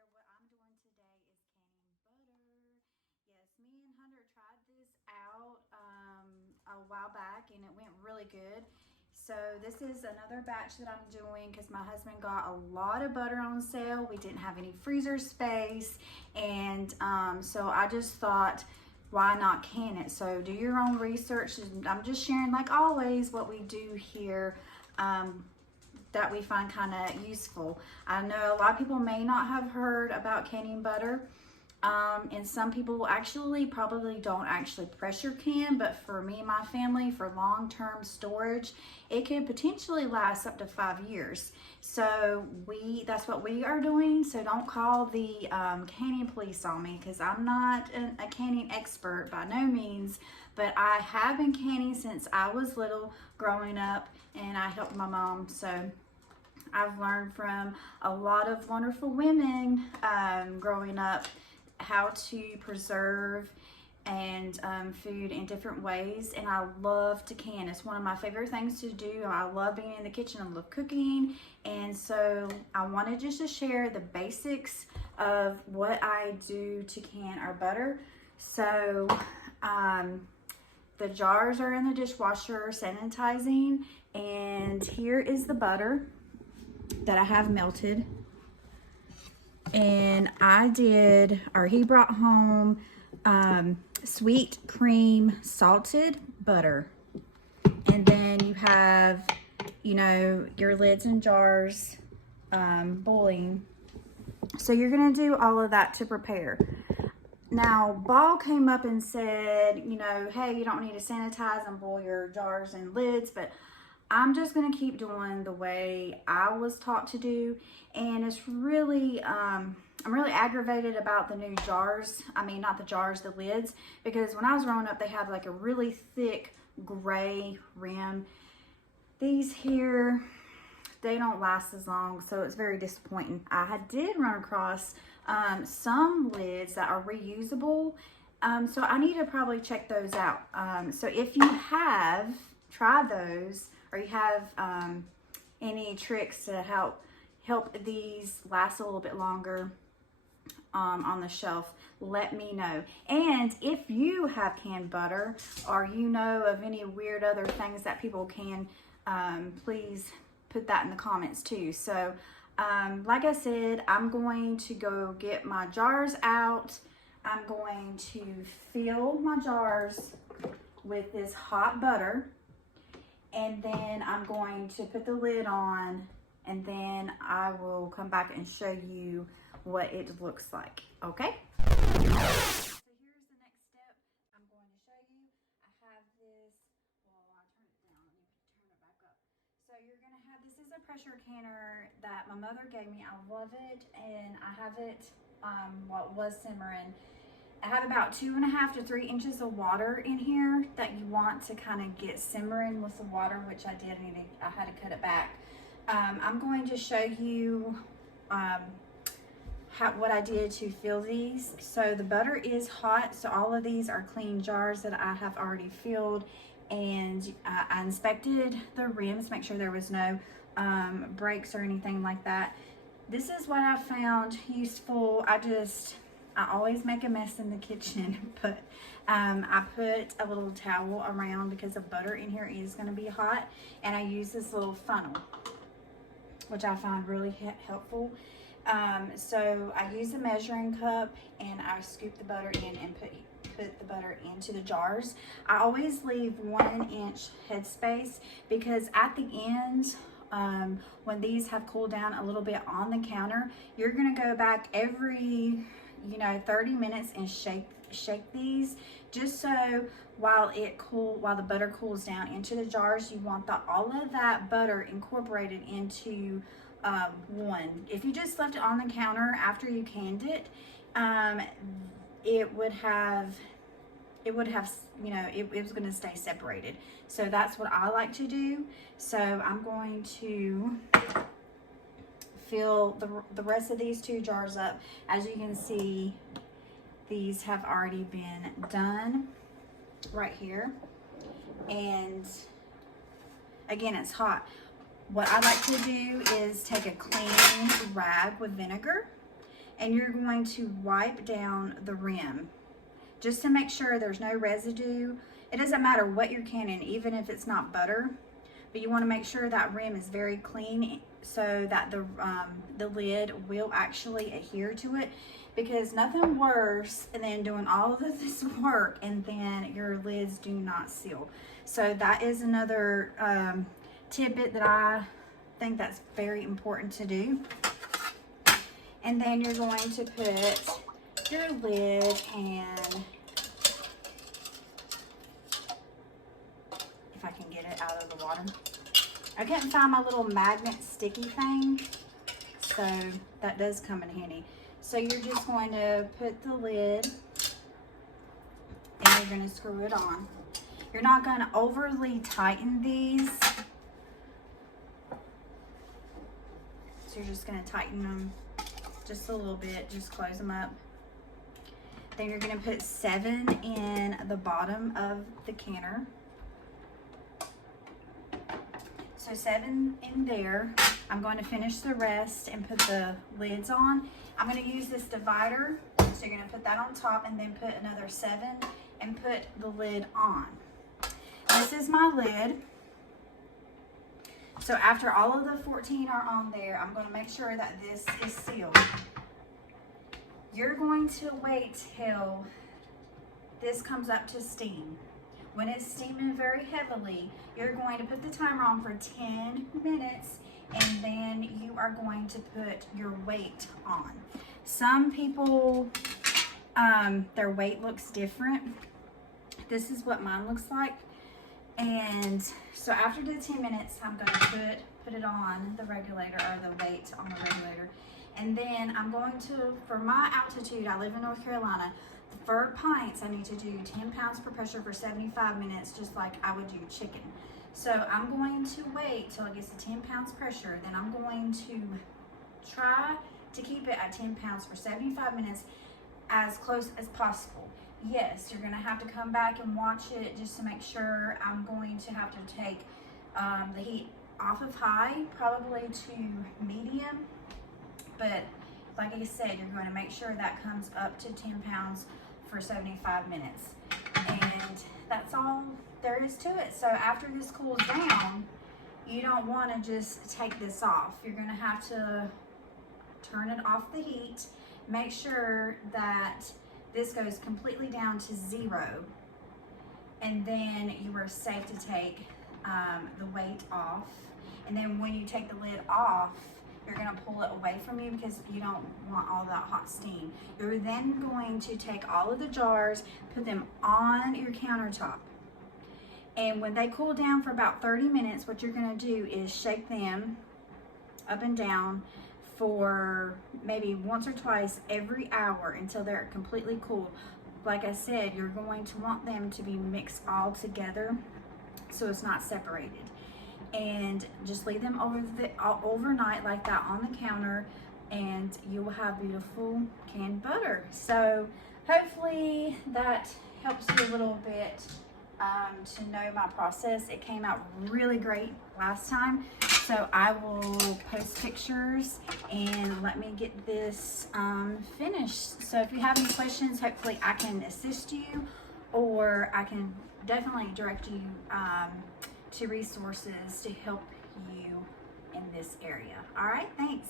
there. What I'm doing today is canning butter. Yes, me and Hunter tried this out a while back and it went really good. So this is another batch that I'm doing because my husband got a lot of butter on sale. We didn't have any freezer space, and so I just thought, why not can it? So do your own research. I'm just sharing, like always, what we do here. That we find kind of useful. I know a lot of people may not have heard about canning butter, and some people actually probably don't actually pressure can, but for me and my family, for long-term storage, it could potentially last up to 5 years. So that's what we are doing. So don't call the canning police on me, because I'm not a canning expert by no means, but I have been canning since I was little growing up, and I helped my mom. So I've learned from a lot of wonderful women growing up how to preserve and food in different ways, and I love to can. It's one of my favorite things to do. I love being in the kitchen. I love cooking, and so I wanted just to share the basics of what I do to can our butter. So the jars are in the dishwasher sanitizing, and here is the butter that I have melted. And he brought home sweet cream salted butter. And then you have, your lids and jars boiling. So you're gonna do all of that to prepare. Now, Ball came up and said, hey, you don't need to sanitize and boil your jars and lids, but I'm just gonna keep doing the way I was taught to do. And it's really, I'm really aggravated about the new jars. I mean, not the jars, the lids, because when I was growing up, they had like a really thick gray rim. These here, they don't last as long, so it's very disappointing. did run across some lids that are reusable, so I need to probably check those out. So if you have tried those, or you have any tricks to help these last a little bit longer on the shelf, let me know. And if you have canned butter, or you know of any weird other things that people can, please put that in the comments too. So like I said, I'm going to go get my jars out. I'm going to fill my jars with this hot butter, and then I'm going to put the lid on, and then I will come back and show you what it looks like, okay? So here's the next step I'm going to show you. I have this, well, I turn it down, let me turn it back up. So you're gonna have, this is a pressure canner that my mother gave me. I love it, and I have it, what was simmering. I have about 2.5 to 3 inches of water in here that you want to kind of get simmering with the water, which I did. I had to cut it back. I'm going to show you what I did to fill these. So the butter is hot, so all of these are clean jars that I have already filled, and I inspected the rims, make sure there was no breaks or anything like that. This is what I found useful. I always make a mess in the kitchen, but I put a little towel around because the butter in here is going to be hot, and I use this little funnel, which I find really helpful. So I use a measuring cup, and I scoop the butter in and put the butter into the jars. I always leave 1 inch headspace, because at the end, when these have cooled down a little bit on the counter, you're going to go back every 30 minutes and shake these, just so while the butter cools down into the jars, you want all of that butter incorporated into one. If you just left it on the counter after you canned it, it was going to stay separated. So that's what I like to do. So I'm going to fill the rest of these 2 jars up. As you can see, these have already been done right here. And again, it's hot. What I like to do is take a clean rag with vinegar, and you're going to wipe down the rim just to make sure there's no residue. It doesn't matter what you're canning, even if it's not butter, but you want to make sure that rim is very clean so that the lid will actually adhere to it, because nothing worse than doing all of this work and then your lids do not seal. So that is another tidbit that I think that's very important to do. And then you're going to put your lid, and if I can get it out of the water. I couldn't find my little magnet sticky thing, so that does come in handy. So you're just going to put the lid and you're going to screw it on. You're not going to overly tighten these. So you're just going to tighten them just a little bit, just close them up. Then you're going to put 7 in the bottom of the canner. So 7 in there. I'm going to finish the rest and put the lids on. I'm going to use this divider. So you're going to put that on top and then put another 7 and put the lid on. This is my lid. So after all of the 14 are on there, I'm going to make sure that this is sealed. You're going to wait till this comes up to steam. When it's steaming very heavily, you're going to put the timer on for 10 minutes, and then you are going to put your weight on. Some people, their weight looks different. This is what mine looks like. And so after the 10 minutes, I'm going to put it on the regulator, or the weight on the regulator. And then I'm going to, for my altitude, I live in North Carolina, for pints, I need to do 10 pounds per pressure for 75 minutes, just like I would do chicken. So I'm going to wait till it gets to 10 pounds pressure. Then I'm going to try to keep it at 10 pounds for 75 minutes, as close as possible. Yes, you're going to have to come back and watch it just to make sure. I'm going to have to take the heat off of high, probably to medium. But like I said, you're going to make sure that comes up to 10 pounds for 75 minutes. And that's all there is to it. So after this cools down, you don't want to just take this off. You're going to have to turn it off the heat. Make sure that this goes completely down to 0. And then you are safe to take the weight off. And then when you take the lid off, you're going to pull it away from you because you don't want all that hot steam. You're then going to take all of the jars, put them on your countertop. And when they cool down for about 30 minutes, what you're going to do is shake them up and down for maybe once or twice every hour until they're completely cool. Like I said, you're going to want them to be mixed all together so it's not separated. And just leave them overnight like that on the counter, and you will have beautiful canned butter. So hopefully that helps you a little bit to know my process. It came out really great last time, so I will post pictures and let me get this finished. So if you have any questions, hopefully I can assist you, or I can definitely direct you to resources to help you in this area. All right, thanks.